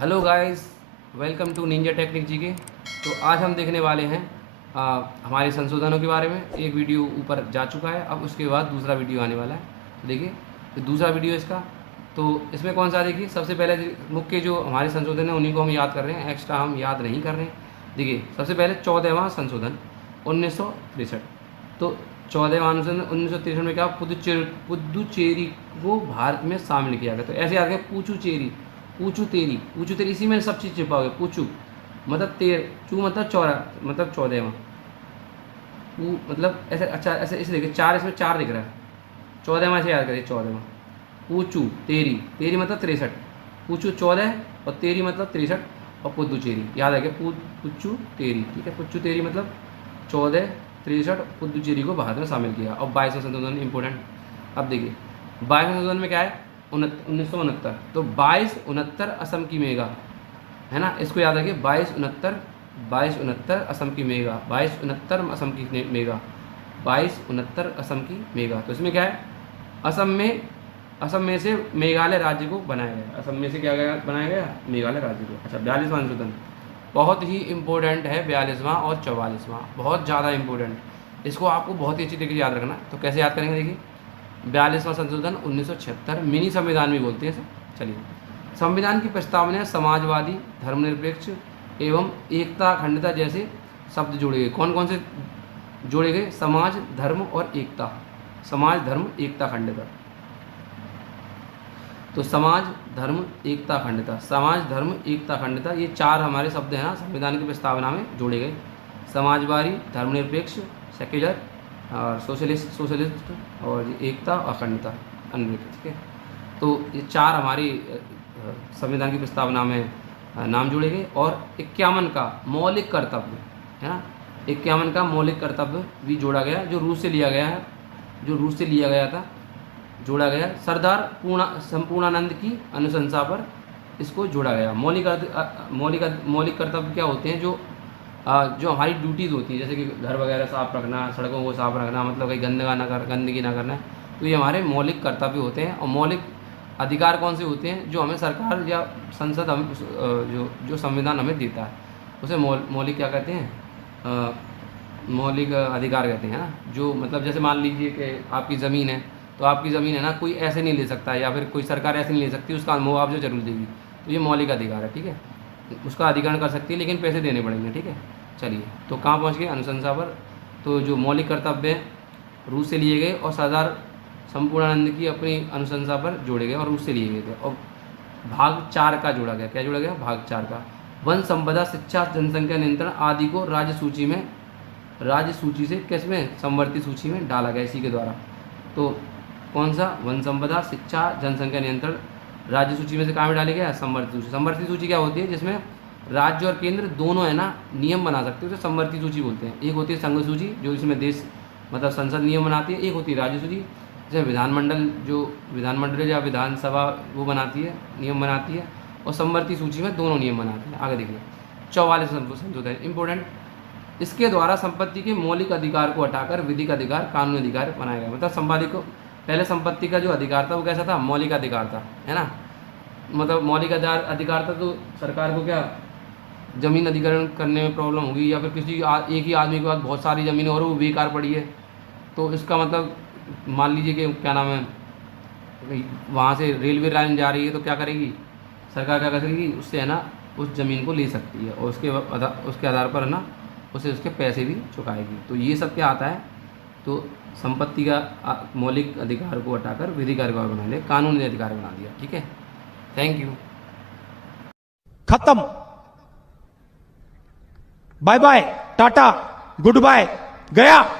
Hello guys, welcome to ninja technique जी के। तो आज हम देखने वाले हैं हमारे संशोधनों के बारे में। एक वीडियो ऊपर जा चुका है, अब उसके बाद दूसरा वीडियो आने वाला है। तो देखिए, तो दूसरा वीडियो इसका, तो इसमें कौन सा देखिए, सबसे पहले मुख्य जो हमारे संशोधन है उन्हीं को हम याद कर रहे हैं, एक्स्ट्रा हम याद नहीं कर रहे हैं। देखिए, सबसे पहले 14वां संशोधन 1963। तो 14वां संशोधन 1963 में क्या, पुदुचेरी को भारत में शामिल किया गया। तो ऐसे याद करें, पूचू तेरी, इसी में सब चीज़ छिपा हुआ है। पूचू मतलब चू मतलब चौरा मतलब 14वां, पू मतलब ऐसे, अच्छा ऐसे इसे देखिए, चार इसमें चार दिख रहा है। 14वां से याद करिए, 14वां पूचू तेरी मतलब 63, पूचू 14 और तेरी मतलब 63 और पुदुचेरी याद रखिए, पुच्चू तेरी, ठीक है। पुच्चू तेरी मतलब 14, 63 पुदुचेरी को भारत में शामिल किया। और 22वां संशोधन इंपॉर्टेंट। अब देखिए 22वें संशोधन में क्या है, 1969। तो 2269 असम की मेगा है ना, इसको याद रखिए। 2269 असम की मेगा, 2269 असम की मेगा, 2269 असम की मेगा। तो इसमें क्या है, असम में से मेघालय राज्य को बनाया गया। असम में से क्या बनाया गया, मेघालय राज्य को। अच्छा, 42वां संशोधन बहुत ही इंपॉर्टेंट है। 42वां और 44वां बहुत ज़्यादा इंपॉर्टेंट। इसको आपको बहुत ही अच्छी तरीके से याद रखना। तो कैसे याद करेंगे, देखिए 42वां संशोधन 1976, मिनी संविधान भी बोलते हैं इसे। चलिए, संविधान की प्रस्तावना समाजवादी, धर्मनिरपेक्ष एवं एकता अखंडता जैसे शब्द जोड़े गए। कौन कौन से जोड़े गए, समाज, धर्म और एकता। समाज, धर्म, एकता, अखंडता। तो समाज, धर्म, एकता, अखंडता, समाज, धर्म, एकता, अखंडता, ये चार हमारे शब्द हैं ना, संविधान की प्रस्तावना में जोड़े गए। समाजवादी, धर्मनिरपेक्ष, सेक्युलर और सोशलिस्ट और एकता, अखंडता, अनलिमिटेड, ठीक है। तो ये चार हमारी संविधान की प्रस्तावना में नाम जोड़े गए। और 51 का मौलिक कर्तव्य है ना, 51 का मौलिक कर्तव्य भी जोड़ा गया, जो रूस से लिया गया है, जो रूस से लिया गया था, जोड़ा गया। सरदार संपूर्णानंद की अनुशंसा पर इसको जोड़ा गया। मौलिक कर्तव्य क्या होते हैं, जो हमारी ड्यूटीज़ होती हैं, जैसे कि घर वगैरह साफ़ रखना, सड़कों को साफ़ रखना, मतलब कहीं गंदगी ना करना। तो ये हमारे मौलिक कर्तव्य होते हैं। और मौलिक अधिकार कौन से होते हैं, जो हमें सरकार या संसद हमें जो संविधान हमें देता है, उसे मौलिक क्या कहते हैं, मौलिक अधिकार कहते हैं ना। जो मतलब जैसे मान लीजिए कि आपकी ज़मीन है, तो आपकी ज़मीन है ना, कोई ऐसे नहीं ले सकता, या फिर कोई सरकार ऐसे नहीं ले सकती, उसका मुआवजा जरूर देगी। तो ये मौलिक अधिकार है, ठीक है। उसका अधिकरण कर सकती है, लेकिन पैसे देने पड़ेंगे, ठीक है। चलिए, तो कहाँ पहुँच गए, अनुशंसा पर। तो जो मौलिक कर्तव्य हैं रूस से लिए गए, और सरदार संपूर्णानंद की अपनी अनुशंसा पर जोड़े गए और रूस से लिए गए थे। और भाग 4 का जोड़ा गया। क्या जोड़ा गया, भाग 4 का। वन संपदा, शिक्षा, जनसंख्या नियंत्रण आदि को राज्य सूची से किसमें, समवर्ती सूची में डाला गया इसी के द्वारा। तो कौन सा, वन संपदा, शिक्षा, जनसंख्या नियंत्रण राज्य सूची में से कहाँ में डाले गया, समवर्ती सूची। समवर्ती सूची क्या होती है, जिसमें राज्य और केंद्र दोनों है ना नियम बना सकते हैं, उसे समवर्ती सूची बोलते हैं। एक होती है संघ सूची, जो इसमें देश मतलब संसद नियम बनाती है। एक होती है राज्य सूची, जैसे विधानमंडल या विधानसभा वो बनाती है, नियम बनाती है। और समवर्ती सूची में दोनों नियम बनाते हैं। आगे देखिए 44वां संशोधन इंपॉर्टेंट। इसके द्वारा संपत्ति के मौलिक अधिकार को हटाकर विधिक अधिकार, कानूनी अधिकार बनाया गया। मतलब संपत्ति को, पहले संपत्ति का जो अधिकार था वो कैसा था, मौलिक अधिकार था, है ना। मतलब मौलिक अधिकार था, तो सरकार को क्या जमीन अधिग्रहण करने में प्रॉब्लम होगी, या फिर एक ही आदमी के पास बहुत सारी ज़मीनें और वो बेकार पड़ी है, तो इसका मतलब मान लीजिए कि क्या नाम है, वहाँ से रेलवे लाइन जा रही है, तो क्या करेगी सरकार, क्या करेगी, उससे है ना उस ज़मीन को ले सकती है, और उसके आधार पर है ना उसे उसके पैसे भी चुकाएगी। तो ये सब क्या आता है, तो संपत्ति का मौलिक अधिकार को हटाकर विधिक अधिकार बना लिया, कानूनी अधिकार बना दिया, ठीक है। Thank you. खत्म, bye bye, tata, good bye, गया।